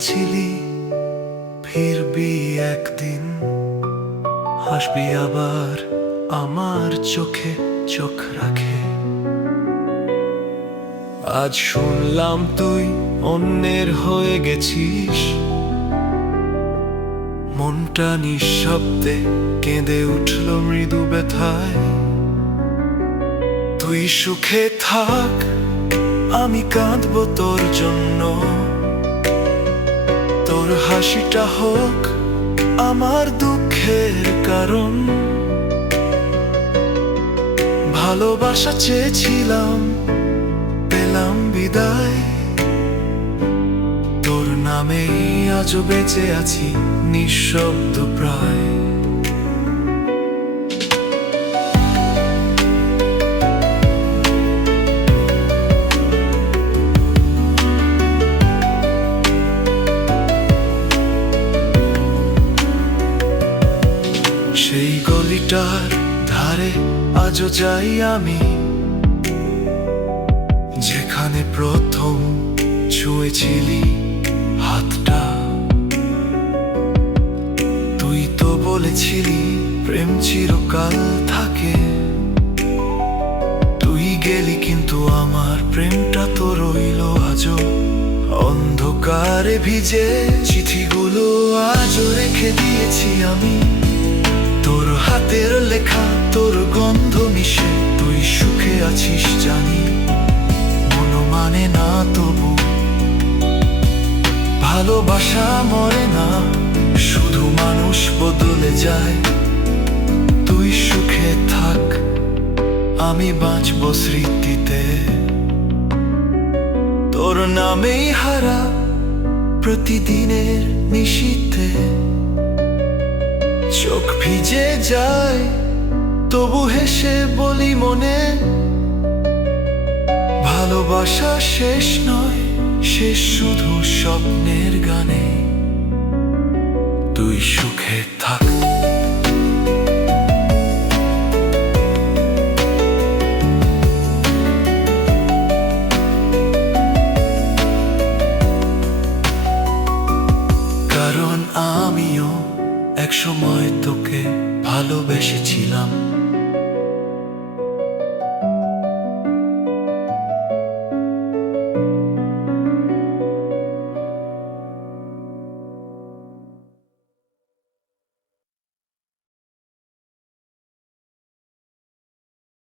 বলেছিলি ফিরবি একদিন, হাসবি আবার আমার চোখে চোখ রাখে। আজ শুনলাম তুই অন্যের হয়ে গেছিস, মনটা নিঃশব্দে কেঁদে উঠল মৃদু ব্যথায়। তুই সুখে থাক, আমি কাঁদবো তোর জন্য, তোর হাসিটা হোক আমার দুঃখের কারণ। ভালোবাসা চেয়েছিলাম, পেলাম বিদায়, তোর নামেই আজও বেঁচে আছি নিঃশব্দ প্রায়। সেই গলিটার ধারে আজও যাই আমি, যেখানে প্রথম ছুঁয়েছিলি হাতটা। তুই তো বলেছিলি প্রেম চিরকাল থাকে, তুই গেলি কিন্তু আমার প্রেমটা তো রইল আজও অন্ধকারে ভিজে। চিঠিগুলো আজও রেখে দিয়েছি আমি, তোর হাতের লেখা, তোর গন্ধ মিশে। তুই সুখে আছিস জানি, মন মানে না তবু ভালোবাসা মরে না, শুধু মানুষ বদলে যায়। তুই সুখে থাক, আমি বাঁচব স্মৃতিতে, তোর নামেই হারা প্রতিদিনের নিশীথে। চোখ ভিজে যায় তবু হেসে বলি মনে, ভালোবাসা শেষ নয়, শেষ শুধু স্বপ্নের গানে। তুই সুখে থাক। কারণ আমিও একসময় তোকে ভালোবেসেছিলাম।